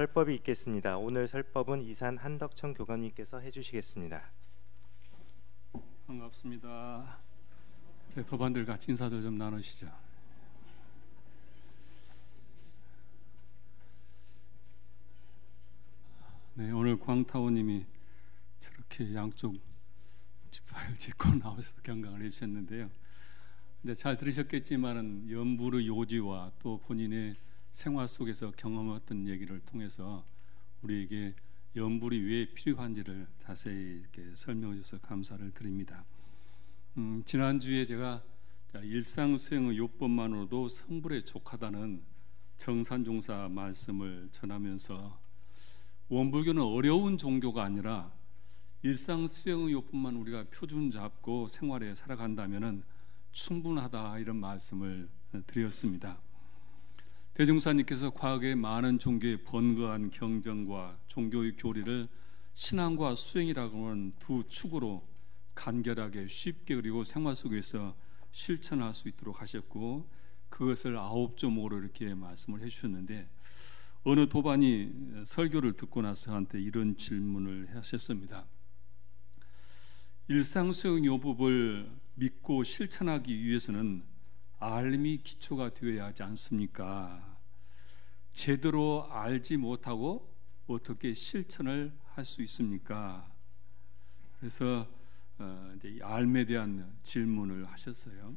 설법이 있겠습니다. 오늘 설법은 이산 한덕천 교감님께서 해주시겠습니다. 반갑습니다. 도반들 같이 인사도 좀 나누시죠. 네, 오늘 광타오님이 저렇게 양쪽 지파를 짚고 나와서 경강을 해주셨는데요. 이제 잘 들으셨겠지만은 연불의 요지와 또 본인의 생활 속에서 경험했던 얘기를 통해서 우리에게 연불이 왜 필요한지를 자세히 이렇게 설명해 주셔서 감사를 드립니다. 지난주에 제가 일상 수행의 요법만으로도 성불에 족하다는 정산종사 말씀을 전하면서 원불교는 어려운 종교가 아니라 일상 수행의 요법만 우리가 표준 잡고 생활에 살아간다면은 충분하다, 이런 말씀을 드렸습니다. 대종사님께서 과거에 많은 종교의 번거한 경전과 종교의 교리를 신앙과 수행이라고 하는 두 축으로 간결하게 쉽게 그리고 생활 속에서 실천할 수 있도록 하셨고, 그것을 9조목으로 이렇게 말씀을 해주셨는데, 어느 도반이 설교를 듣고 나서 저한테 이런 질문을 하셨습니다. 일상수행 요법을 믿고 실천하기 위해서는 알미 기초가 되어야 하지 않습니까? 제대로 알지 못하고 어떻게 실천을 할 수 있습니까? 그래서 이제 알에 대한 질문을 하셨어요.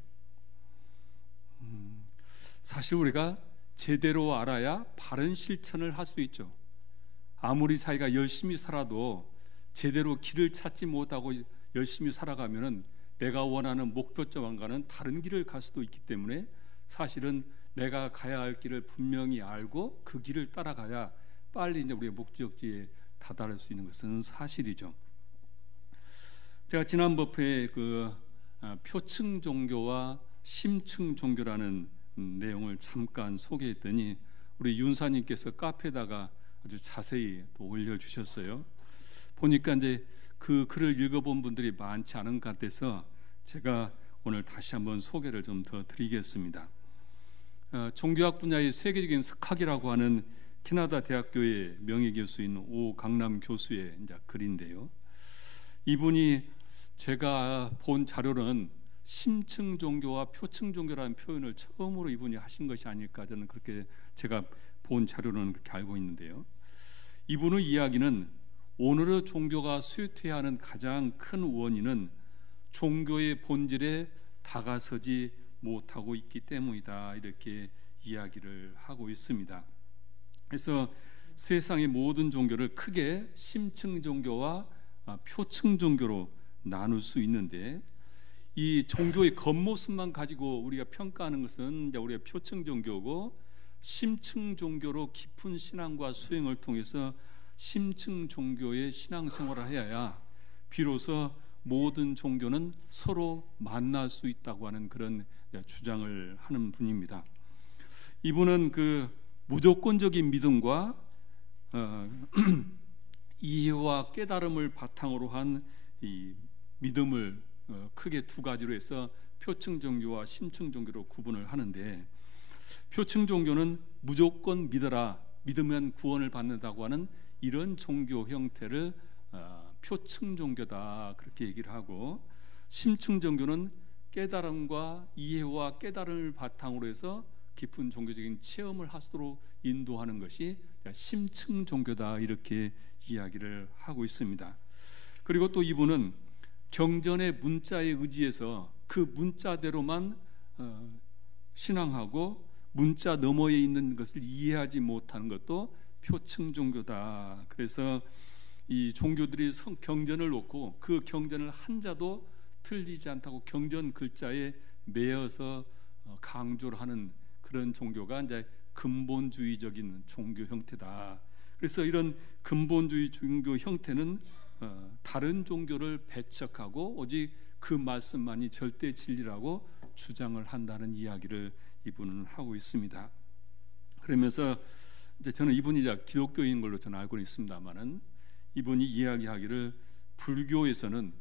사실 우리가 제대로 알아야 바른 실천을 할 수 있죠. 아무리 자기가 열심히 살아도 제대로 길을 찾지 못하고 열심히 살아가면은 내가 원하는 목표점과는 다른 길을 갈 수도 있기 때문에 사실은 내가 가야 할 길을 분명히 알고 그 길을 따라가야 빨리 이제 우리의 목적지에 다다를 수 있는 것은 사실이죠. 제가 지난 법회에 표층 종교와 심층 종교라는 내용을 잠깐 소개했더니 우리 윤사님께서 카페에다가 아주 자세히 또 올려주셨어요. 보니까 이제 그 글을 읽어본 분들이 많지 않은 것 같아서 제가 오늘 다시 한번 소개를 좀 더 드리겠습니다. 종교학 분야의 세계적인 석학이라고 하는 캐나다 대학교의 명예교수인 오 강남 교수의 이제 글인데요. 이분이 제가 본 자료는 심층 종교와 표층 종교라는 표현을 처음으로 이분이 하신 것이 아닐까, 저는 그렇게 제가 본 자료는 그렇게 알고 있는데요. 이분의 이야기는 오늘의 종교가 쇠퇴해야 하는 가장 큰 원인은 종교의 본질에 다가서지 못하고 있기 때문이다, 이렇게 이야기를 하고 있습니다. 그래서 세상의 모든 종교를 크게 심층 종교와 표층 종교로 나눌 수 있는데, 이 종교의 겉모습만 가지고 우리가 평가하는 것은 이제 우리가 표층 종교고, 심층 종교로 깊은 신앙과 수행을 통해서 심층 종교의 신앙생활을 해야 비로소 모든 종교는 서로 만날 수 있다고 하는 그런 주장을 하는 분입니다. 이분은 무조건적인 믿음과 이해와 깨달음을 바탕으로 한 이 믿음을 크게 두 가지로 해서 표층 종교와 심층 종교로 구분을 하는데, 표층 종교는 무조건 믿어라, 믿으면 구원을 받는다고 하는 이런 종교 형태를 표층 종교다, 그렇게 얘기를 하고, 심층 종교는 깨달음과 이해와 깨달음을 바탕으로 해서 깊은 종교적인 체험을 하도록 인도하는 것이 심층 종교다, 이렇게 이야기를 하고 있습니다. 그리고 또 이분은 경전의 문자에 의지해서 그 문자대로만 신앙하고 문자 너머에 있는 것을 이해하지 못하는 것도 표층 종교다. 그래서 이 종교들이 경전을 놓고 그 경전을 한자도 틀리지 않다고 경전 글자에 매여서 강조를 하는 그런 종교가 이제 근본주의적인 종교 형태다. 그래서 이런 근본주의 종교 형태는 다른 종교를 배척하고 오직 그 말씀만이 절대 진리라고 주장을 한다는 이야기를 이분은 하고 있습니다. 그러면서 이제 저는 이분이 기독교인 걸로 저는 알고 있습니다만은, 이분이 이야기하기를 불교에서는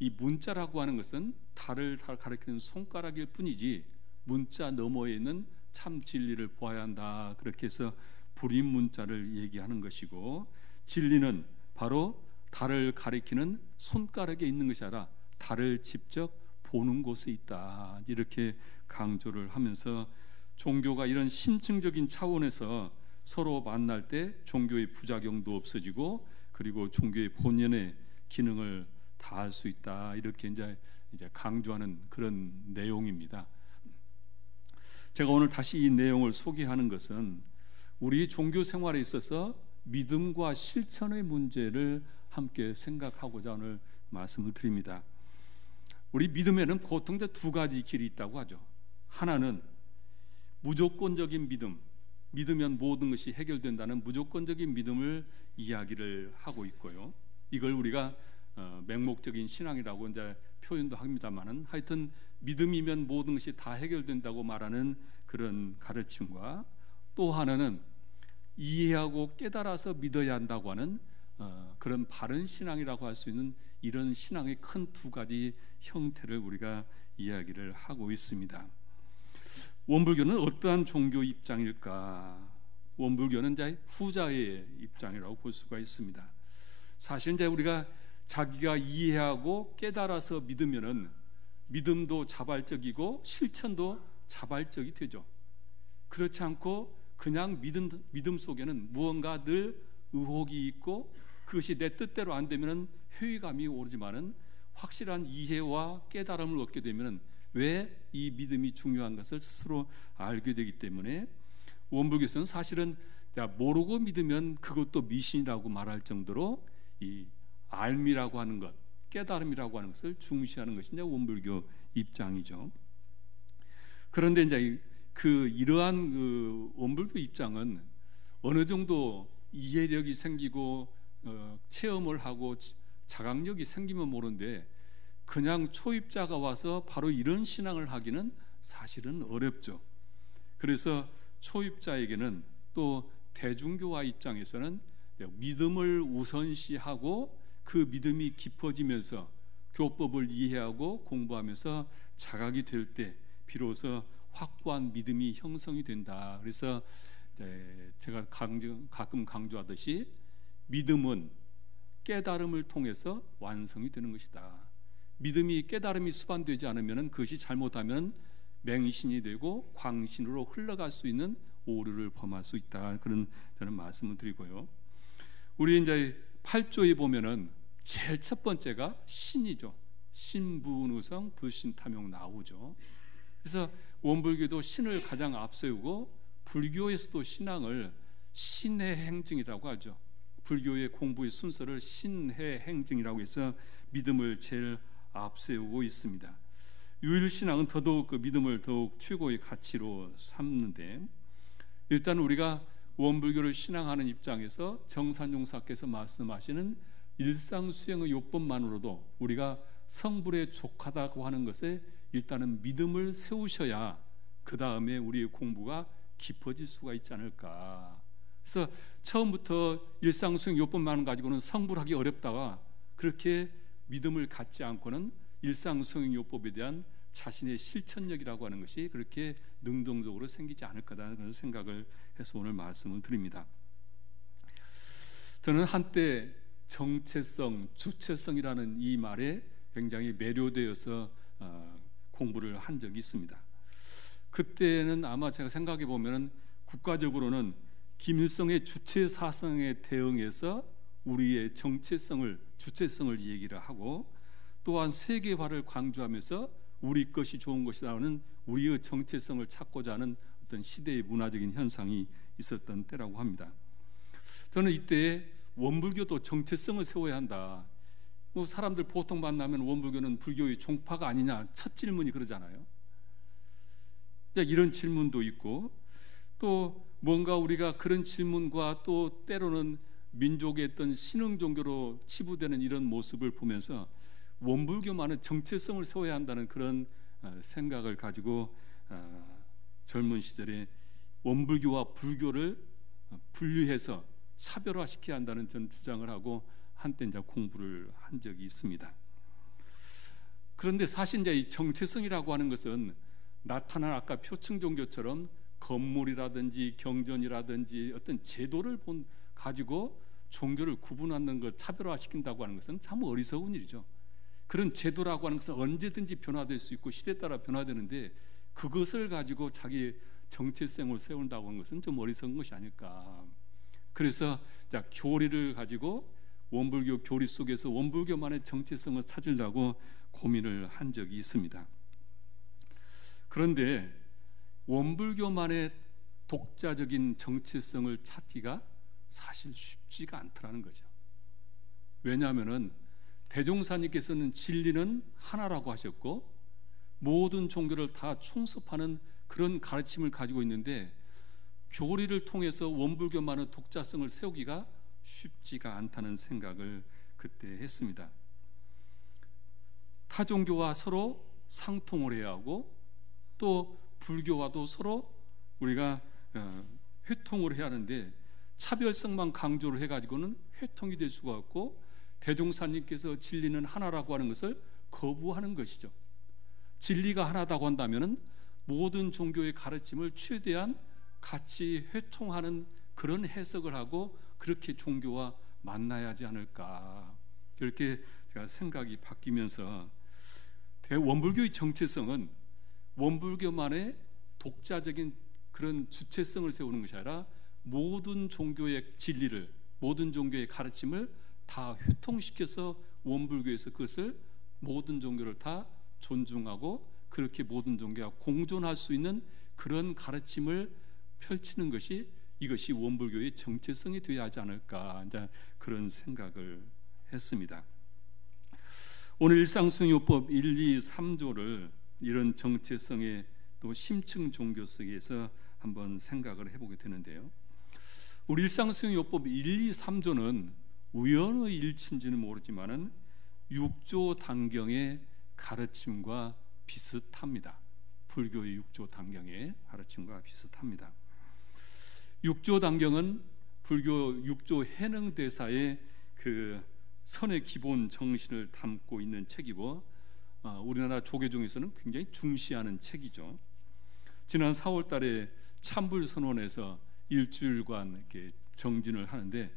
이 문자라고 하는 것은 달을 가리키는 손가락일 뿐이지 문자 너머에 있는 참 진리를 보아야 한다, 그렇게 해서 불임 문자를 얘기하는 것이고, 진리는 바로 달을 가리키는 손가락에 있는 것이 아니라 달을 직접 보는 곳에 있다, 이렇게 강조를 하면서 종교가 이런 심층적인 차원에서 서로 만날 때 종교의 부작용도 없어지고, 그리고 종교의 본연의 기능을 다할 수 있다, 이렇게 이제 강조하는 그런 내용입니다. 제가 오늘 다시 이 내용을 소개하는 것은 우리 종교 생활에 있어서 믿음과 실천의 문제를 함께 생각하고자 오늘 말씀을 드립니다. 우리 믿음에는 보통 두 가지 길이 있다고 하죠. 하나는 무조건적인 믿음, 믿으면 모든 것이 해결된다는 무조건적인 믿음을 이야기를 하고 있고요. 이걸 우리가 맹목적인 신앙이라고 이제 표현도 합니다만은, 하여튼 믿음이면 모든 것이 다 해결된다고 말하는 그런 가르침과, 또 하나는 이해하고 깨달아서 믿어야 한다고 하는 그런 바른 신앙이라고 할 수 있는 이런 신앙의 큰 두 가지 형태를 우리가 이야기를 하고 있습니다. 원불교는 어떠한 종교 입장일까? 원불교는 이제 후자의 입장이라고 볼 수가 있습니다. 사실 이제 우리가 자기가 이해하고 깨달아서 믿으면은 믿음도 자발적이고 실천도 자발적이 되죠. 그렇지 않고 그냥 믿음 속에는 무언가 늘 의혹이 있고, 그것이 내 뜻대로 안 되면은 회의감이 오르지만은 확실한 이해와 깨달음을 얻게 되면은 왜 이 믿음이 중요한 것을 스스로 알게 되기 때문에, 원불교에서는 사실은 모르고 믿으면 그것도 미신이라고 말할 정도로 이 알미라고 하는 것, 깨달음이라고 하는 것을 중시하는 것이 이제 원불교 입장이죠. 그런데 이제 이러한 원불교 입장은 어느 정도 이해력이 생기고 체험을 하고 자각력이 생기면 모르는데, 그냥 초입자가 와서 바로 이런 신앙을 하기는 사실은 어렵죠. 그래서 초입자에게는, 또 대중교화 입장에서는 믿음을 우선시하고 그 믿음이 깊어지면서 교법을 이해하고 공부하면서 자각이 될 때 비로소 확고한 믿음이 형성이 된다. 그래서 제가 가끔 강조하듯이 믿음은 깨달음을 통해서 완성이 되는 것이다. 믿음이 깨달음이 수반되지 않으면, 그것이 잘못하면 맹신이 되고 광신으로 흘러갈 수 있는 오류를 범할 수 있다, 그런 저는 말씀을 드리고요. 우리 이제 8조에 보면은 제일 첫 번째가 신이죠. 신분우성 불신탐욕 나오죠. 그래서 원불교도 신을 가장 앞세우고, 불교에서도 신앙을 신의 행증이라고 하죠. 불교의 공부의 순서를 신의 행증이라고 해서 믿음을 제일 앞세우고 있습니다. 유일신앙은 더더욱 그 믿음을 더욱 최고의 가치로 삼는데, 일단 우리가 원불교를 신앙하는 입장에서 정산용사께서 말씀하시는 일상수행의 요법만으로도 우리가 성불에 족하다고 하는 것에 일단은 믿음을 세우셔야 그 다음에 우리의 공부가 깊어질 수가 있지 않을까. 그래서 처음부터 일상수행 요법만 가지고는 성불하기 어렵다가, 그렇게 믿음을 갖지 않고는 일상수행 요법에 대한 자신의 실천력이라고 하는 것이 그렇게 능동적으로 생기지 않을 거다, 그런 생각을 해서 오늘 말씀을 드립니다. 저는 한때 정체성, 주체성이라는 이 말에 굉장히 매료되어서 공부를 한 적이 있습니다. 그때는 아마 제가 생각해 보면 국가적으로는 김일성의 주체 사상에 대응해서 우리의 정체성을, 주체성을 얘기를 하고, 또한 세계화를 강조하면서 우리 것이 좋은 것이라는 우리의 정체성을 찾고자 하는 어떤 시대의 문화적인 현상이 있었던 때라고 합니다. 저는 이때 원불교도 정체성을 세워야 한다. 뭐 사람들 보통 만나면 원불교는 불교의 종파가 아니냐, 첫 질문이 그러잖아요. 이런 질문도 있고, 또 뭔가 우리가 그런 질문과 또 때로는 민족의 어떤 신흥 종교로 치부되는 이런 모습을 보면서 원불교만은 정체성을 세워야 한다는 그런 생각을 가지고 젊은 시절에 원불교와 불교를 분리해서 차별화시켜야 한다는 전 주장을 하고 한때 이제 공부를 한 적이 있습니다. 그런데 사실 이제 이 정체성이라고 하는 것은 나타난 아까 표층 종교처럼 건물이라든지 경전이라든지 어떤 제도를 가지고 종교를 구분하는 것, 차별화시킨다고 하는 것은 참 어리석은 일이죠. 그런 제도라고 하는 것은 언제든지 변화될 수 있고 시대에 따라 변화되는데 그것을 가지고 자기 정체성을 세운다고 하는 것은 좀 어리석은 것이 아닐까. 그래서 교리를 가지고 원불교 교리 속에서 원불교만의 정체성을 찾으려고 고민을 한 적이 있습니다. 그런데 원불교만의 독자적인 정체성을 찾기가 사실 쉽지가 않더라는 거죠. 왜냐하면은 대종사님께서는 진리는 하나라고 하셨고 모든 종교를 다 총섭하는 그런 가르침을 가지고 있는데 교리를 통해서 원불교만의 독자성을 세우기가 쉽지가 않다는 생각을 그때 했습니다. 타 종교와 서로 상통을 해야 하고 또 불교와도 서로 우리가 회통을 해야 하는데 차별성만 강조를 해가지고는 회통이 될 수가 없고 대종사님께서 진리는 하나라고 하는 것을 거부하는 것이죠. 진리가 하나다고 한다면 모든 종교의 가르침을 최대한 같이 회통하는 그런 해석을 하고 그렇게 종교와 만나야 하지 않을까. 그렇게 제가 생각이 바뀌면서 원불교의 정체성은 원불교만의 독자적인 그런 주체성을 세우는 것이 아니라 모든 종교의 진리를, 모든 종교의 가르침을 다 회통시켜서 원불교에서 그것을 모든 종교를 다 존중하고 그렇게 모든 종교가 공존할 수 있는 그런 가르침을 펼치는 것이 이것이 원불교의 정체성이 되어야 하지 않을까, 이제 그런 생각을 했습니다. 오늘 일상순교법 1, 2, 3조를 이런 정체성의 또 심층 종교 속에서 한번 생각을 해보게 되는데요. 우리 일상순교법 1, 2, 3조는 우연의 일치인지는 모르지만은 6조 단경의 가르침과 비슷합니다. 불교의 6조 단경의 가르침과 비슷합니다. 6조 단경은 불교 6조 해능대사의 그 선의 기본 정신을 담고 있는 책이고 우리나라 조계 중에서는 굉장히 중시하는 책이죠. 지난 4월 달에 참불선언에서 일주일간 이렇게 정진을 하는데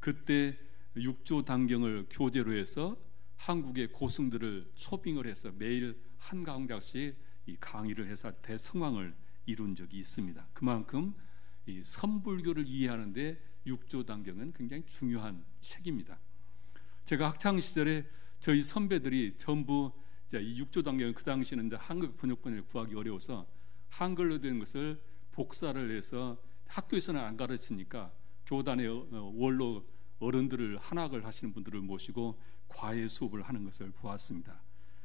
그때 6조 단경을 교재로 해서 한국의 고승들을 초빙을 해서 매일 한 강좌씩 이 강의를 해서 대성황을 이룬 적이 있습니다. 그만큼 이 선불교를 이해하는데 6조 단경은 굉장히 중요한 책입니다. 제가 학창 시절에 저희 선배들이 전부 이 6조 단경을 그 당시에는 이제 한국 번역본을 구하기 어려워서 한글로 된 것을 복사를 해서 학교에서는 안 가르치니까 교단의 원로 어른들을 한학을 하시는 분들을 모시고 과외 수업을 하는 것을 보았습니다.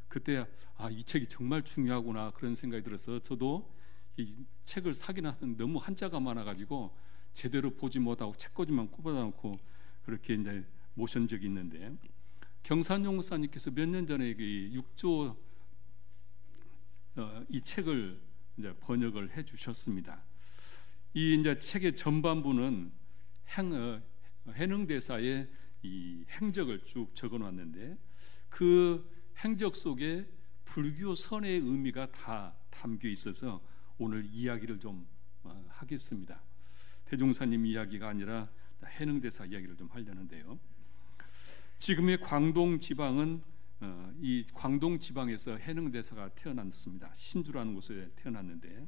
그때 이 책이 정말 중요하구나 그런 생각이 들어서 저도 이 책을 사긴 하는데 너무 한자가 많아가지고 제대로 보지 못하고 책꽂이만 꼽아놓고 그렇게 이제 모신 적이 있는데 경산용 목사님께서 몇 년 전에 이 6조 이 책을 이제 번역을 해주셨습니다. 이 이제 책의 전반부는 해능대사의 이 행적을 쭉 적어놨는데 그 행적 속에 불교 선의 의미가 다 담겨 있어서 오늘 이야기를 좀 하겠습니다. 대종사님 이야기가 아니라 해능대사 이야기를 좀 하려는데요. 지금의 광동 지방은 이 광동 지방에서 해능대사가 태어났습니다. 신주라는 곳에 태어났는데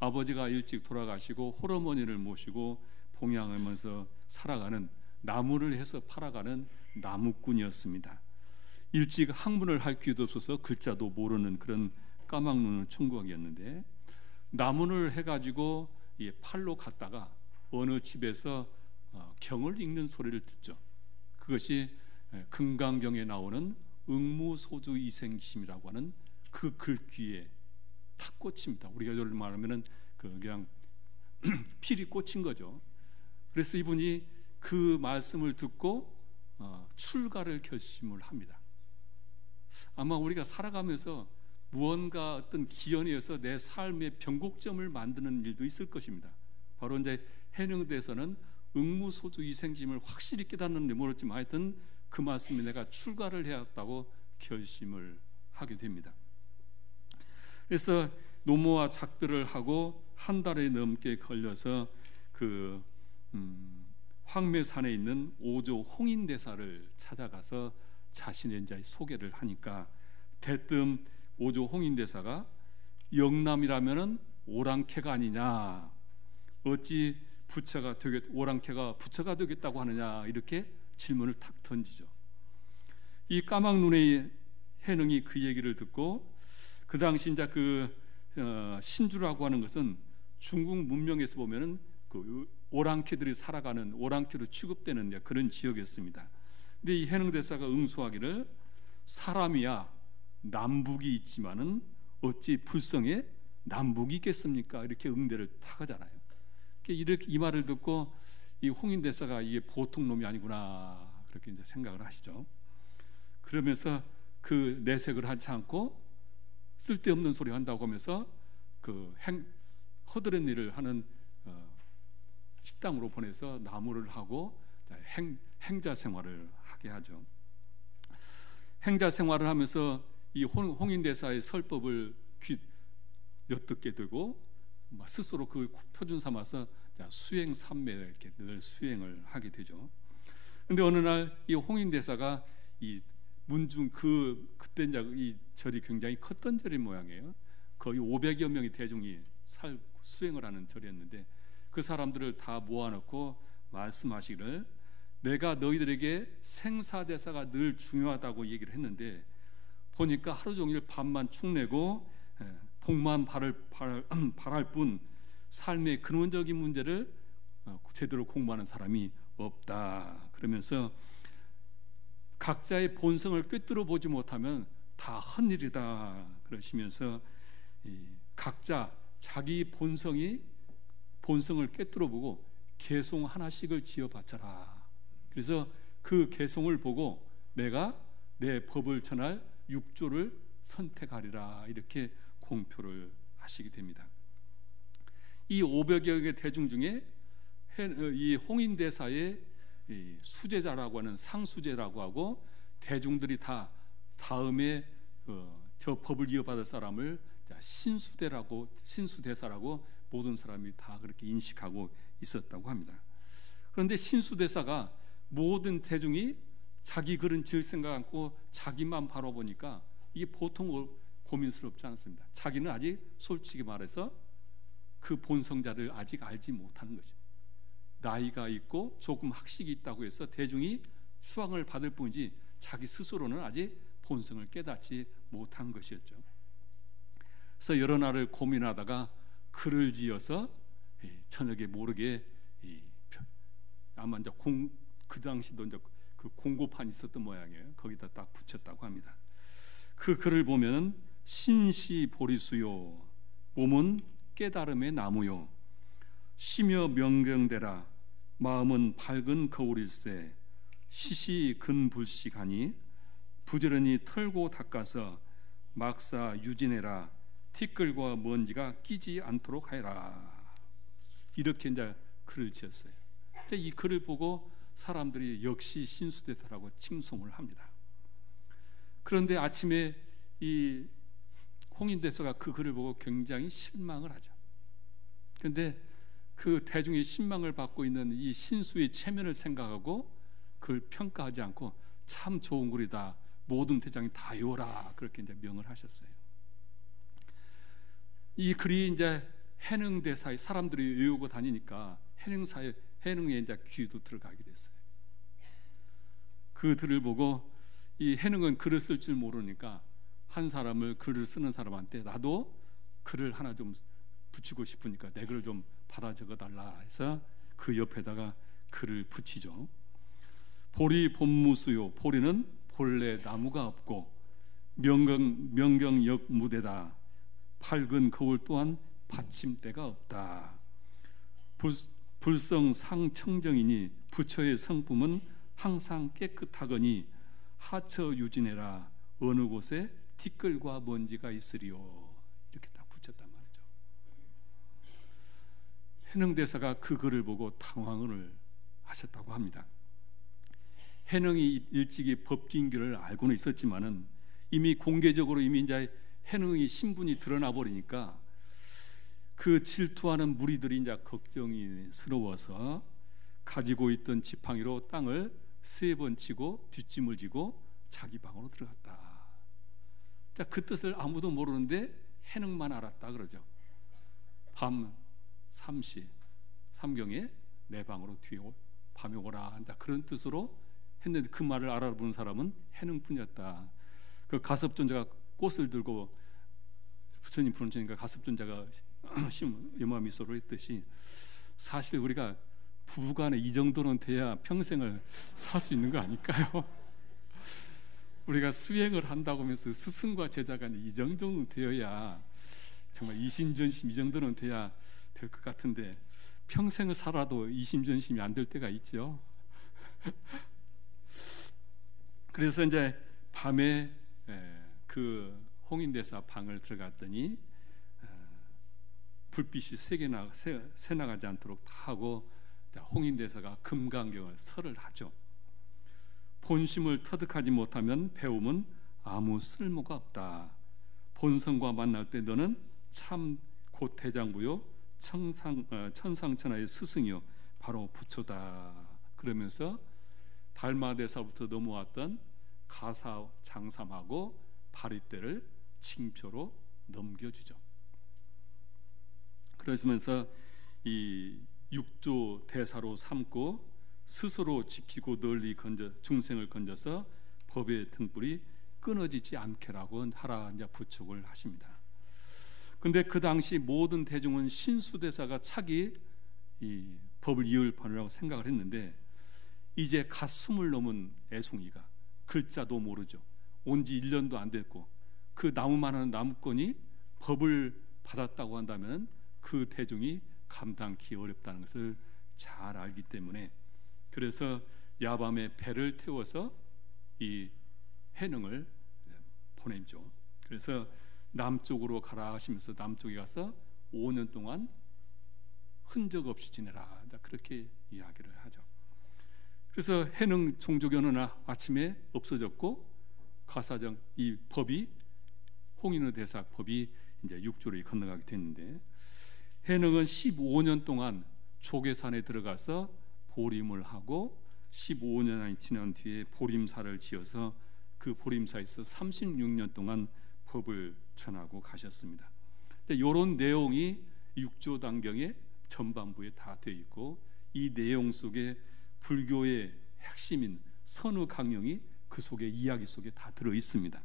아버지가 일찍 돌아가시고 홀어머니를 모시고 봉양하면서 살아가는 나무를 해서 팔아가는 나무꾼이었습니다. 일찍 학문을 할 기회도 없어서 글자도 모르는 그런 까막눈의 총각이었는데 나무를 해가지고 팔로 갔다가 어느 집에서 경을 읽는 소리를 듣죠. 그것이 금강경에 나오는 응무소주 이생심이라고 하는 그 글귀에 탁 꽂힙니다. 우리가 요를 말하면은 그냥 필이 꽂힌 거죠. 그래서 이분이 그 말씀을 듣고 출가를 결심을 합니다. 아마 우리가 살아가면서 무언가 어떤 기연에서 내 삶의 변곡점을 만드는 일도 있을 것입니다. 바로 이제 해능대에서는 응무소주 이생심을 확실히 깨닫는지 모르지만 하여튼 그 말씀에 내가 출가를 해야겠다고 결심을 하게 됩니다. 그래서 노모와 작별을 하고 한 달에 넘게 걸려서 그 황매산에 있는 오조 홍인대사를 찾아가서 자신의 이제 소개를 하니까 대뜸 오조 홍인대사가 영남이라면은 오랑캐가 아니냐, 어찌 오랑캐가 부처가 되겠다고 하느냐, 이렇게 질문을 탁 던지죠. 이 까막눈의 해능이 그 얘기를 듣고, 그 당시 이제 신주라고 하는 것은 중국 문명에서 보면은 그 오랑캐들이 살아가는, 오랑캐로 취급되는 그런 지역이었습니다. 근데 이 해능대사가 응수하기를, 사람이야 남북이 있지만은 어찌 불성에 남북이 있겠습니까? 이렇게 응대를 탁 하잖아요. 이렇게 이 말을 듣고 이 홍인대사가 이게 보통 놈이 아니구나, 그렇게 이제 생각을 하시죠. 그러면서 그 내색을 하지 않고 쓸데없는 소리 한다고 하면서 허드렛 일을 하는 식당으로 보내서 나무를 하고 행자 생활을 하게 하죠. 행자 생활을 하면서 이 홍인대사의 설법을 엿듣게 되고 스스로 그걸 표준 삼아서 수행 삼매 이렇게 늘 수행을 하게 되죠. 그런데 어느 날 이 홍인대사가 이 문중 그때 이제 이 절이 굉장히 컸던 절인 모양이에요. 거의 500여 명의 대중이 수행을 하는 절이었는데, 그 사람들을 다 모아놓고 말씀하시기를, 내가 너희들에게 생사대사가 늘 중요하다고 얘기를 했는데 보니까 하루 종일 밥만 축내고 복만 바랄 뿐 삶의 근원적인 문제를 제대로 공부하는 사람이 없다. 그러면서 각자의 본성을 꿰뚫어 보지 못하면 다 헛일이다 그러시면서 각자 자기 본성을 꿰뚫어 보고 개송 하나씩을 지어 바쳐라. 그래서 그 개송을 보고 내가 내 법을 전할 육조를 선택하리라, 이렇게 공표를 하시게 됩니다. 이 500여 개 대중 중에 이 홍인대사의 수제자라고 하는 상수제라고 하고, 대중들이 다 다음에 저 법을 이어받을 사람을 신수대사라고 모든 사람이 다 그렇게 인식하고 있었다고 합니다. 그런데 신수대사가 모든 대중이 자기 글은 지을 생각 않고 자기만 바라보니까 이게 보통 고민스럽지 않습니다. 자기는 아직 솔직히 말해서 그 본성자를 아직 알지 못하는 거죠. 나이가 있고 조금 학식이 있다고 해서 대중이 수왕을 받을 뿐이지 자기 스스로는 아직 본성을 깨닫지 못한 것이었죠. 그래서 여러 날을 고민하다가 글을 지어서 저녁에 모르게 아마 이제 그 당시도 이제 그 공고판이 있었던 모양이에요. 거기다 딱 붙였다고 합니다. 그 글을 보면 신시 보리수요, 몸은 깨달음의 나무요, 시며 명경대라, 마음은 밝은 거울일세, 시시근불식하니 부지런히 털고 닦아서 막사 유진해라, 티끌과 먼지가 끼지 않도록 하여라. 이렇게 이제 글을 지었어요. 이 글을 보고 사람들이 역시 신수대사라고 칭송을 합니다. 그런데 아침에 이 홍인대사가 그 글을 보고 굉장히 실망을 하죠. 그런데 그 대중의 신망을 받고 있는 이 신수의 체면을 생각하고 그걸 평가하지 않고 참 좋은 글이다, 모든 대장이 다 외워라, 그렇게 이제 명을 하셨어요. 이 글이 이제 해능대사의 사람들이 외우고 다니니까 해능에 이제 귀도 들어가게 됐어요. 그 글을 보고 이 해능은 글을 쓸 줄 모르니까 한 사람을, 글을 쓰는 사람한테 나도 글을 하나 좀 붙이고 싶으니까 내 글을 좀 받아 적어달라 해서 그 옆에다가 글을 붙이죠. 보리 본무수요, 보리는 본래 나무가 없고 명경역 무대다, 밝은 거울 또한 받침대가 없다. 불성 상청정이니 부처의 성품은 항상 깨끗하거니 하처 유진해라, 어느 곳에 티끌과 먼지가 있으리요. 이렇게 딱 붙였단 말이죠. 해능대사가 그 글을 보고 당황을 하셨다고 합니다. 해능이 일찍이 법긴교를 알고는 있었지만은 이미 공개적으로 이제 해능의 신분이 드러나 버리니까 그 질투하는 무리들이 이제 걱정스러워서 가지고 있던 지팡이로 땅을 3번 치고 뒷짐을 지고 자기 방으로 들어갔다. 자, 그 뜻을 아무도 모르는데 해능만 알았다 그러죠. 밤 3시 3경에 내 방으로 뒤에 밤에 오라. 그런 뜻으로 했는데 그 말을 알아본 사람은 해능뿐이었다. 그 가섭존자가 꽃을 들고 부처님 부르시니까 가섭존자가 염화미소로 했듯이 사실 우리가 부부간에 이 정도는 돼야 평생을 살 수 있는 거 아닐까요? 우리가 수행을 한다고 하면서 스승과 제자 간에 이 정도는 되어야 정말 이심전심 이 정도는 돼야 될 것 같은데 평생을 살아도 이심전심이 안 될 때가 있죠. 그래서 이제 밤에 그 홍인대사 방을 들어갔더니 불빛이 새 나가지 않도록 다 하고 홍인대사가 금강경을 설을 하죠. 본심을 터득하지 못하면 배움은 아무 쓸모가 없다. 본성과 만날 때 너는 참 고태장부요 천상천하의 스승이요 바로 부처다. 그러면서 달마대사부터 넘어왔던 가사 장삼하고 바리떼를 징표로 넘겨주죠. 그러면서 이 육조 대사로 삼고 스스로 지키고 널리 중생을 건져서 법의 등불이 끊어지지 않게라고 하라 이제 부축을 하십니다. 근데 그 당시 모든 대중은 신수대사가 차기 이 법을 이을 판이라고 생각을 했는데 이제 갓 20 넘은 애송이가 글자도 모르죠. 온 지 1년도 안 됐고 그 나무만한 나무꾼이 법을 받았다고 한다면 그 대중이 감당하기 어렵다는 것을 잘 알기 때문에 그래서 야밤에 배를 태워서 이 해능을 보내죠. 그래서 남쪽으로 가라 하시면서 남쪽에 가서 5년 동안 흔적 없이 지내라 그렇게 이야기를 하죠. 그래서 해능 종족은 아침에 없어졌고 가사정 이 법이 홍인의 대사 법이 이제 육조로 건너가게 됐는데 해능은 15년 동안 조계산에 들어가서 보림을 하고 15년이 지난 뒤에 보림사를 지어서 그 보림사에서 36년 동안 법을 전하고 가셨습니다. 이런 내용이 육조단경의 전반부에 다 되어 있고 이 내용 속에 불교의 핵심인 선의강령이 그 속에 이야기 속에 다 들어 있습니다.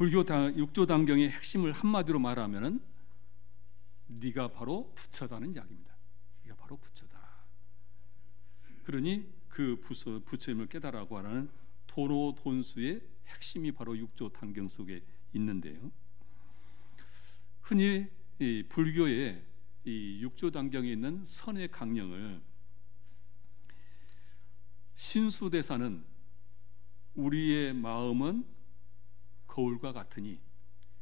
육조단경의 핵심을 한마디로 말하면은 네가 바로 부처다는 이야기입니다. 네가 바로 부처다. 그러니 그 부처임을 깨달아고 하는 도노돈수의 핵심이 바로 육조단경 속에 있는데요. 흔히 이 불교의 이 육조단경에 있는 선의 강령을 신수대사는 우리의 마음은 거울과 같으니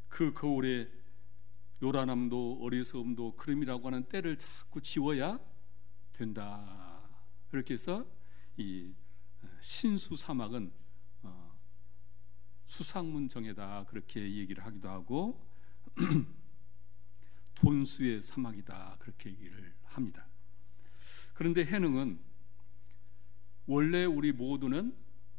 그 거울에 요란함도 어리석음도 그름이라고 하는 때를 자꾸 지워야 된다. 그렇게 해서 이 신수사막은 수상문정에다 그렇게 얘기를 하기도 하고 돈수의 사막이다 그렇게 얘기를 합니다. 그런데 해능은 원래 우리 모두는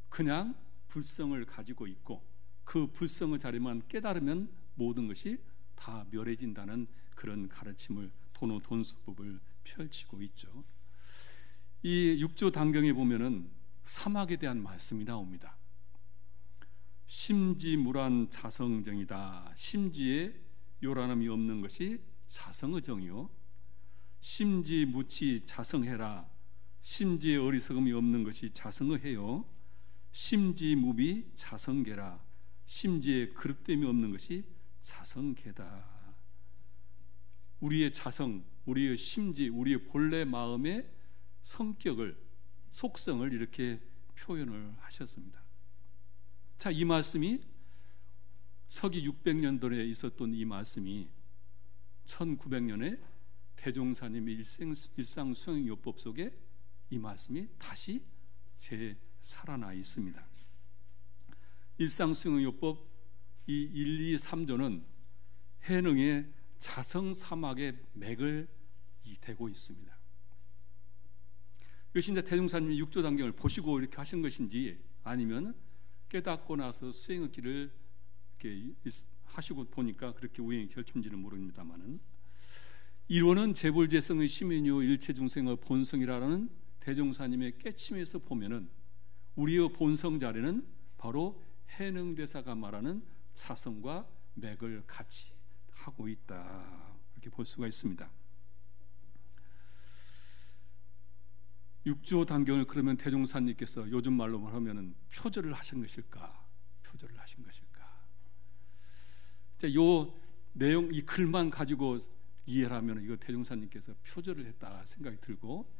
그냥 불성을 가지고 있고 그 불성의 자리만 깨달으면 모든 것이 다 멸해진다는 그런 가르침을 도노돈수법을 펼치고 있죠. 이 육조단경에 보면은 사막에 대한 말씀이 나옵니다. 심지무란 자성정이다. 심지에 요란함이 없는 것이 자성의 정이요. 심지무치 자성해라. 심지에 어리석음이 없는 것이 자성의 해요. 심지무비 자성계라. 심지에 그릇됨이 없는 것이 자성계다. 우리의 자성, 우리의 심지, 우리의 본래 마음의 성격을, 속성을 이렇게 표현을 하셨습니다. 자, 이 말씀이 서기 600년도에 있었던 이 말씀이 1900년에 대종사님의 일상수행요법 속에 이 말씀이 다시 재살아나 있습니다. 일상수행요법 이 1, 2, 3조는 해능의 자성 사막의 맥을 되고 있습니다. 이것이 이제 대종사님이 6조 단경을 보시고 이렇게 하신 것인지, 아니면 깨닫고 나서 수행의 길을 이렇게 하시고 보니까 그렇게 우연히 결심인지는 모릅니다만은, 이론은 재불재성의 시민이요 일체 중생의 본성이라는 대종사님의 깨침에서 보면은 우리의 본성 자리는 바로 해능대사가 말하는 자성과 맥을 같이 하고 있다, 이렇게 볼 수가 있습니다. 6조 단경을 그러면 대종사님께서 요즘 말로 말하면은 표절을 하신 것일까? 표절을 하신 것일까? 자, 요 내용, 이 글만 가지고 이해를 하면 이거 대종사님께서 표절을 했다 생각이 들고,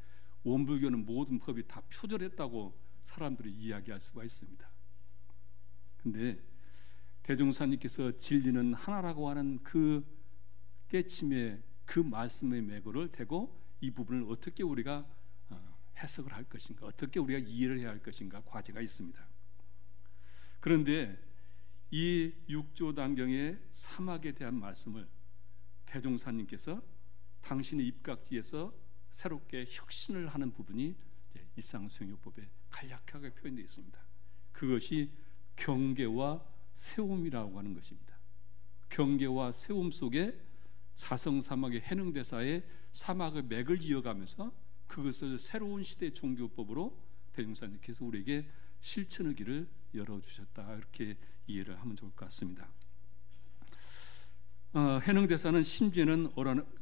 원불교는 모든 법이 다 표절했다고 사람들이 이야기할 수가 있습니다. 근데 대종사님께서 진리는 하나라고 하는 그 깨침의 그 말씀의 매고를 대고 이 부분을 어떻게 우리가 해석을 할 것인가, 어떻게 우리가 이해를 해야 할 것인가 과제가 있습니다. 그런데 이 6조 단경의 사막에 대한 말씀을 대종사님께서 당신의 입각지에서 새롭게 혁신을 하는 부분이 일상수행요법에 간략하게 표현되어 있습니다. 그것이 경계와 세움이라고 하는 것입니다. 경계와 세움 속에 자성사막의 해능대사의 사막의 맥을 이어가면서 그것을 새로운 시대의 종교법으로 대종사님께서 우리에게 실천의 길을 열어주셨다, 이렇게 이해를 하면 좋을 것 같습니다. 해능대사는 심지어는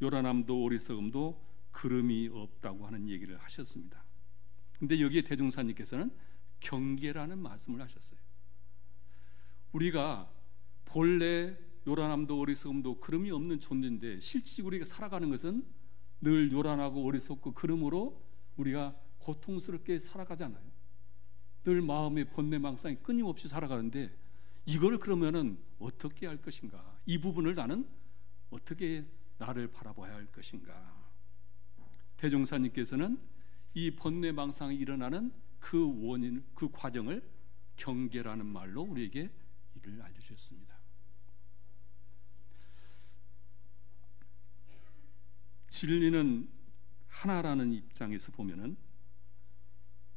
요란함도 어리석음도 그름이 없다고 하는 얘기를 하셨습니다. 근데 여기에 대종사님께서는 경계라는 말씀을 하셨어요. 우리가 본래 요란함도 어리석음도 그름이 없는 존재인데, 실제 우리가 살아가는 것은 늘 요란하고 어리석고 그름으로 우리가 고통스럽게 살아가잖아요. 늘 마음의 번뇌망상이 끊임없이 살아가는데, 이걸 그러면은 어떻게 할 것인가? 이 부분을 나는 어떻게 나를 바라봐야 할 것인가? 대종사님께서는 이 번뇌망상이 일어나는 그 원인, 그 과정을 경계라는 말로 우리에게 이를 알려주셨습니다. 진리는 하나라는 입장에서 보면은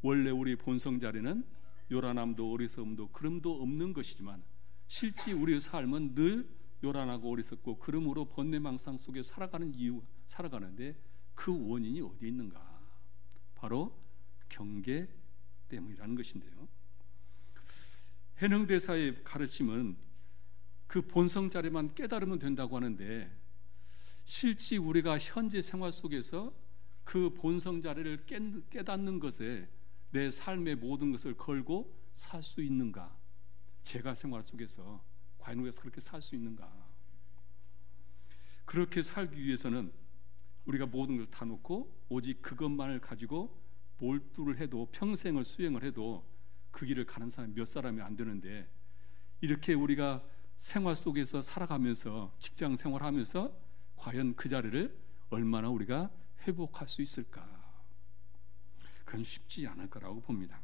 원래 우리 본성 자리는 요란함도 어리석음도 그름도 없는 것이지만, 실제 우리의 삶은 늘 요란하고 어리석고 그름으로 번뇌망상 속에 살아가는데 그 원인이 어디 있는가? 바로 경계 때문이라는 것인데요. 해능대사의 가르침은 그 본성 자리만 깨달으면 된다고 하는데, 실제 우리가 현재 생활 속에서 그 본성 자리를 깨닫는 것에 내 삶의 모든 것을 걸고 살 수 있는가? 제가 생활 속에서 과연 우리가 그렇게 살 수 있는가? 그렇게 살기 위해서는 우리가 모든 걸 다 놓고 오직 그것만을 가지고 몰두를 해도, 평생을 수행을 해도 그 길을 가는 사람이 몇 사람이 안 되는데, 이렇게 우리가 생활 속에서 살아가면서 직장 생활하면서 과연 그 자리를 얼마나 우리가 회복할 수 있을까? 그건 쉽지 않을 거라고 봅니다.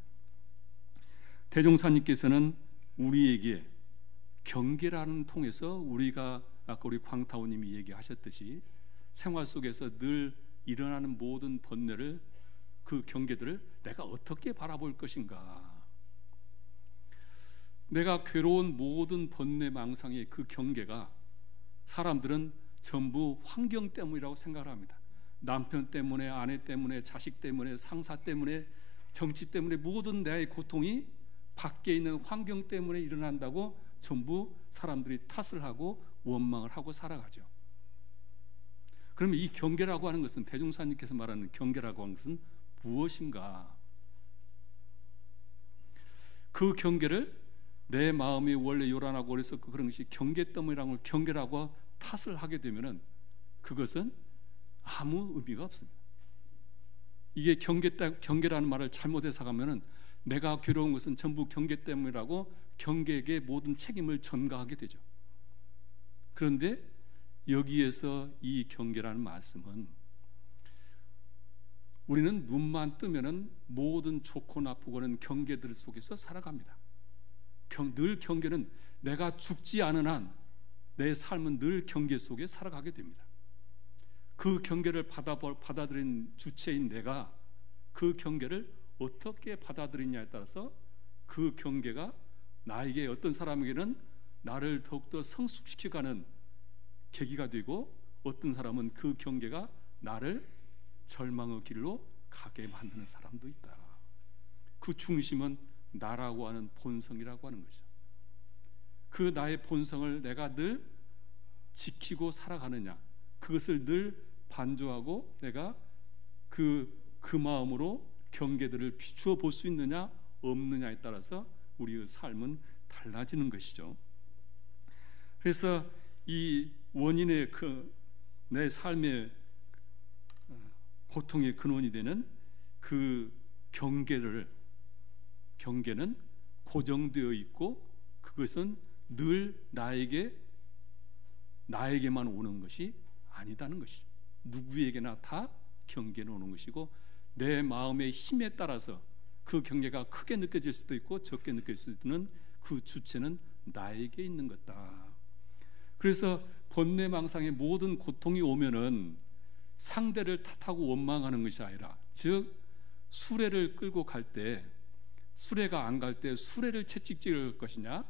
대종사님께서는 우리에게 경계라는 통해서 우리가 아까 우리 광타오님이 얘기하셨듯이 생활 속에서 늘 일어나는 모든 번뇌를, 그 경계들을 내가 어떻게 바라볼 것인가? 내가 괴로운 모든 번뇌 망상의 그 경계가 사람들은 전부 환경 때문이라고 생각을 합니다. 남편 때문에, 아내 때문에, 자식 때문에, 상사 때문에, 정치 때문에 모든 나의 고통이 밖에 있는 환경 때문에 일어난다고 전부 사람들이 탓을 하고 원망을 하고 살아가죠. 그러면 이 경계라고 하는 것은, 대종사님께서 말하는 경계라고 하는 것은 무엇인가? 그 경계를 내 마음이 원래 요란하고 어리석고 그런 것이 경계 때문이라고 경계라고 탓을 하게 되면은 그것은 아무 의미가 없습니다. 이게 경계라는 말을 잘못 해석하면은 내가 괴로운 것은 전부 경계 때문이라고 경계에게 모든 책임을 전가하게 되죠. 그런데 여기에서 이 경계라는 말씀은, 우리는 눈만 뜨면은 모든 좋고 나쁘고는 경계들 속에서 살아갑니다. 늘 경계는 내가 죽지 않은 한 내 삶은 늘 경계 속에 살아가게 됩니다. 그 경계를 받아들인 주체인 내가 그 경계를 어떻게 받아들이냐에 따라서 그 경계가 나에게, 어떤 사람에게는 나를 더욱더 성숙시켜가는 계기가 되고, 어떤 사람은 그 경계가 나를 절망의 길로 가게 만드는 사람도 있다. 그 중심은 나라고 하는 본성이라고 하는 거죠. 그 나의 본성을 내가 늘 지키고 살아가느냐, 그것을 늘 반조하고 내가 그 마음으로 경계들을 비추어 볼 수 있느냐 없느냐에 따라서 우리의 삶은 달라지는 것이죠. 그래서 이 원인의 내 삶의 고통의 근원이 되는 그 경계는 고정되어 있고, 그것은 늘 나에게만 오는 것이 아니다는 것이죠. 누구에게나 다 경계는 오는 것이고, 내 마음의 힘에 따라서 그 경계가 크게 느껴질 수도 있고 적게 느껴질 수도 있는 그 주체는 나에게 있는 것다. 그래서 번뇌망상의 모든 고통이 오면은 상대를 탓하고 원망하는 것이 아니라, 즉 수레를 끌고 갈 때, 수레가 안 갈 때 수레를 채찍질할 것이냐,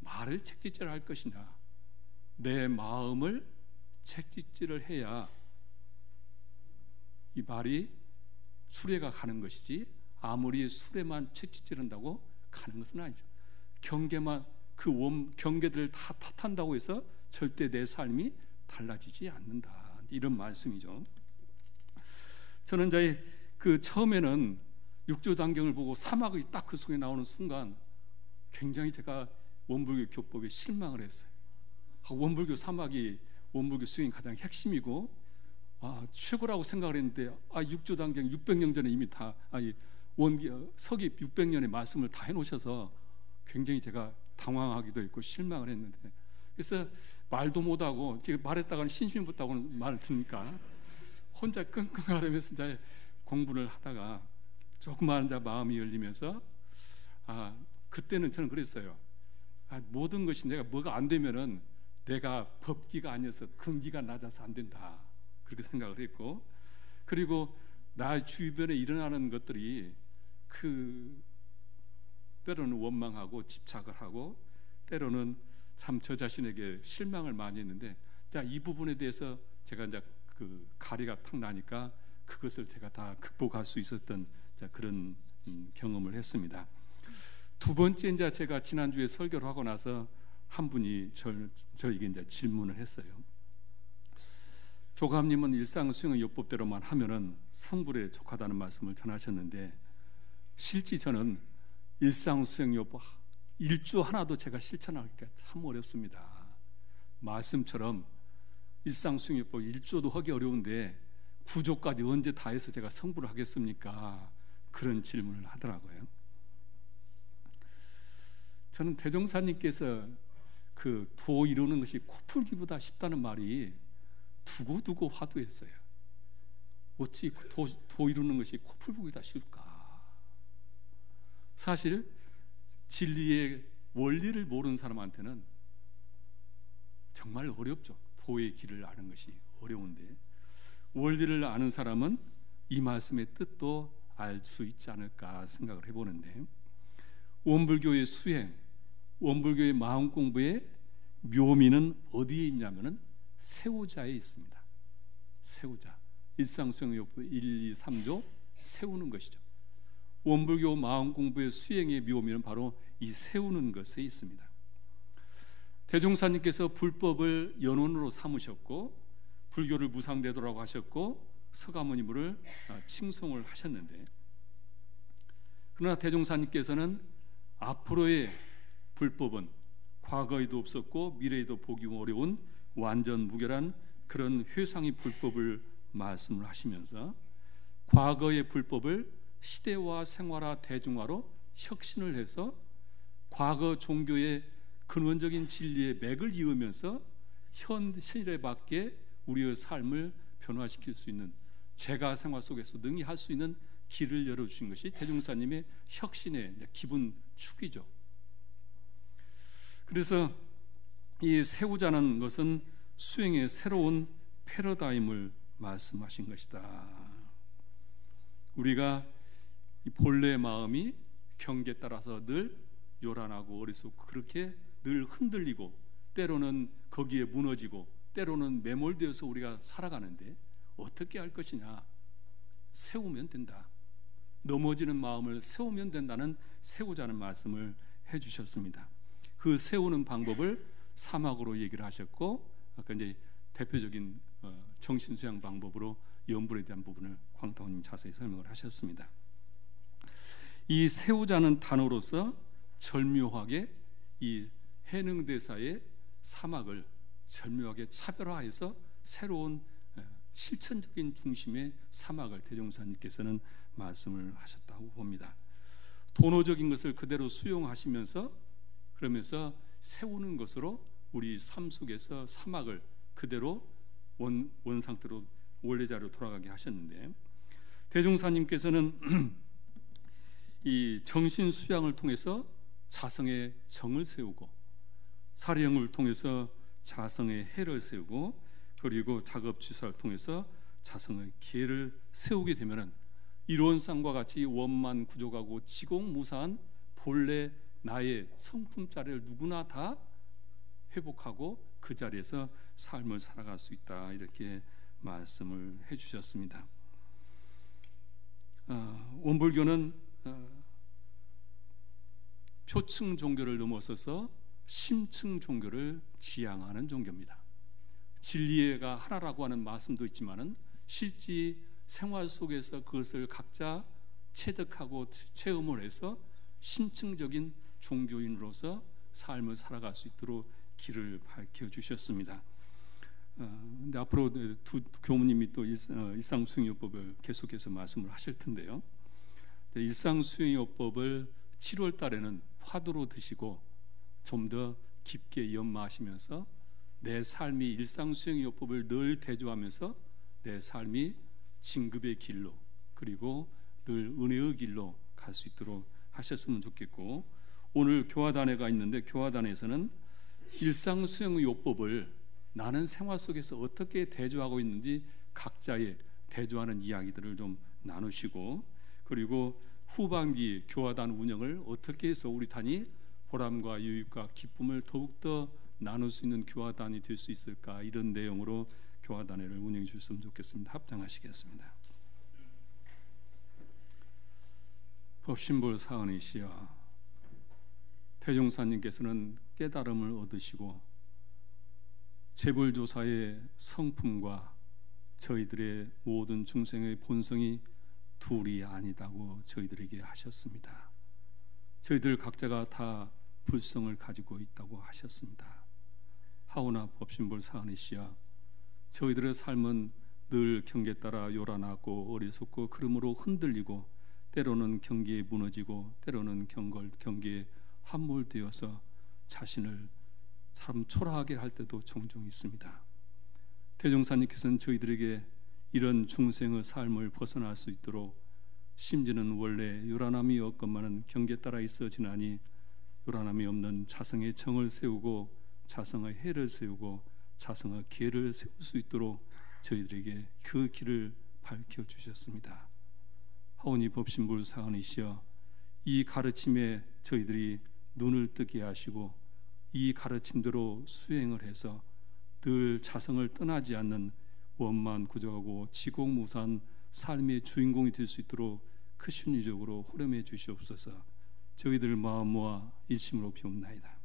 말을 채찍질할 것이냐, 내 마음을 채찍질을 해야 이 말이 수레가 가는 것이지, 아무리 수레만 채찍질한다고 가는 것은 아니죠. 경계들을 다 탓한다고 해서 절대 내 삶이 달라지지 않는다, 이런 말씀이죠. 저는 이제 처음에는 육조단경을 보고 사막이 딱 그 속에 나오는 순간 굉장히 제가 원불교 교법에 실망을 했어요. 원불교 사막이 원불교 수행이 가장 핵심이고 최고라고 생각을 했는데, 육조단경 600년 전에 이미 다 서기 600년의 말씀을 다 해놓으셔서 굉장히 제가 당황하기도 했고 실망을 했는데, 그래서 말도 못하고 말했다가는 신심이 붙다고는 말을 듣니까 혼자 끙끙거리면서 이제 공부를 하다가 조그마한 마음이 열리면서, 그때는 저는 그랬어요. 모든 것이 내가 뭐가 안 되면은 내가 법기가 아니어서 근기가 낮아서 안 된다, 그렇게 생각을 했고, 그리고 나 주변에 일어나는 것들이 때로는 원망하고 집착을 하고, 때로는 참 저 자신에게 실망을 많이 했는데, 이 부분에 대해서 제가 이제 가리가 탁 나니까 그것을 제가 다 극복할 수 있었던 그런 경험을 했습니다. 두 번째, 이제 제가 지난주에 설교를 하고 나서 한 분이 저에게 이제 질문을 했어요. 조감님은 일상 수행의 요법대로만 하면은 성불에 족하다는 말씀을 전하셨는데, 실제 저는 일상 수행 요법 1조 하나도 제가 실천하기가 참 어렵습니다. 말씀처럼 일상 수행 요법 1조도 하기 어려운데 9조까지 언제 다 해서 제가 성불을 하겠습니까? 그런 질문을 하더라고요. 저는 대종사님께서 도 이루는 것이 코풀기보다 쉽다는 말이 두고두고 화두했어요. 어찌 도 이루는 것이 코풀기보다 쉬울까? 사실 진리의 원리를 모르는 사람한테는 정말 어렵죠. 도의 길을 아는 것이 어려운데, 원리를 아는 사람은 이 말씀의 뜻도 알 수 있지 않을까 생각을 해보는데, 원불교의 수행, 원불교의 마음 공부의 묘미는 어디에 있냐면은 세우자에 있습니다. 세우자, 일상수행요법 1, 2, 3조 세우는 것이죠. 원불교 마음 공부의 수행의 묘미는 바로 이 세우는 것에 있습니다. 대종사님께서 불법을 연원으로 삼으셨고, 불교를 무상대도라고 하셨고, 서가모니물을 칭송을 하셨는데, 그러나 대종사님께서는 앞으로의 불법은 과거에도 없었고 미래에도 보기 어려운 완전 무결한 그런 회상의 불법을 말씀을 하시면서, 과거의 불법을 시대화, 생활화, 대중화로 혁신을 해서 과거 종교의 근원적인 진리의 맥을 이으면서 현 시대에 맞게 우리의 삶을 변화시킬 수 있는, 제가 생활 속에서 능히 할 수 있는 길을 열어주신 것이 대종사님의 혁신의 기본 축이죠. 그래서 이 세우자는 것은 수행의 새로운 패러다임을 말씀하신 것이다. 우리가 이 본래의 마음이 경계에 따라서 늘 요란하고 어리석고 그렇게 늘 흔들리고 때로는 거기에 무너지고 때로는 매몰되어서 우리가 살아가는데 어떻게 할 것이냐? 세우면 된다. 넘어지는 마음을 세우면 된다는 세우자는 말씀을 해주셨습니다. 그 세우는 방법을 사막으로 얘기를 하셨고, 아까 이제 대표적인 정신수양 방법으로 염불에 대한 부분을 광태원님 자세히 설명을 하셨습니다. 이 세우자는 단어로서 절묘하게 이 해능대사의 사막을 절묘하게 차별화해서 새로운 실천적인 중심의 사막을 대종사님께서는 말씀을 하셨다고 봅니다. 도노적인 것을 그대로 수용하시면서 그러면서 세우는 것으로 우리 삶 속에서 사막을 그대로 원 상태로 원래 자리로 돌아가게 하셨는데, 대종사님께서는 이 정신 수양을 통해서 자성의 정을 세우고, 사령을 통해서 자성의 해를 세우고, 그리고 작업 취사를 통해서 자성의 기회를 세우게 되면은 이론상과 같이 원만 구족하고 지공무사한 본래 나의 성품 자리를 누구나 다 회복하고 그 자리에서 삶을 살아갈 수 있다, 이렇게 말씀을 해주셨습니다. 원불교는 표층 종교를 넘어서서 심층 종교를 지향하는 종교입니다. 진리가 하나라고 하는 말씀도 있지만은 실제 생활 속에서 그것을 각자 체득하고 체험을 해서 심층적인 종교인으로서 삶을 살아갈 수 있도록 길을 밝혀주셨습니다. 근데 앞으로 두 교무님이 또 일상수행요법을 계속해서 말씀을 하실 텐데요. 일상수행요법을 7월 달에는 화두로 드시고 좀 더 깊게 연마하시면서 내 삶이 일상수행요법을 늘 대조하면서 내 삶이 진급의 길로 그리고 늘 은혜의 길로 갈 수 있도록 하셨으면 좋겠고, 오늘 교화단회가 있는데 교화단에서는 일상수행요법을 나는 생활 속에서 어떻게 대조하고 있는지 각자의 대조하는 이야기들을 좀 나누시고, 그리고 후반기 교화단 운영을 어떻게 해서 우리 단이 보람과 유익과 기쁨을 더욱더 나눌 수 있는 교화단이 될 수 있을까, 이런 내용으로 교화단회를 운영해 주셨으면 좋겠습니다. 합장하시겠습니다. 법신볼 사은이시여, 대종사님께서는 깨달음을 얻으시고 재벌조사의 성품과 저희들의 모든 중생의 본성이 둘이 아니다고 저희들에게 하셨습니다. 저희들 각자가 다 불성을 가지고 있다고 하셨습니다. 하오나 법신볼 사은이시여, 저희들의 삶은 늘 경계에 따라 요란하고 어리석고 그러므로 흔들리고 때로는 경계에 무너지고 때로는 경계에 함몰되어서 자신을 참 초라하게 할 때도 종종 있습니다. 대종사님께서는 저희들에게 이런 중생의 삶을 벗어날 수 있도록 심지는 원래 요란함이 없건만은 경계에 따라 있어지나니 요란함이 없는 자성의 정을 세우고 자성의 해를 세우고 자성의 계를 세울 수 있도록 저희들에게 그 길을 밝혀주셨습니다. 하오니 법신불 사은이시여, 이 가르침에 저희들이 눈을 뜨게 하시고 이 가르침대로 수행을 해서 늘 자성을 떠나지 않는 원만구족하고 지공무사한 삶의 주인공이 될 수 있도록 크신유적으로 호렴해 주시옵소서. 저희들 마음 모아 일심으로 비옵나이다.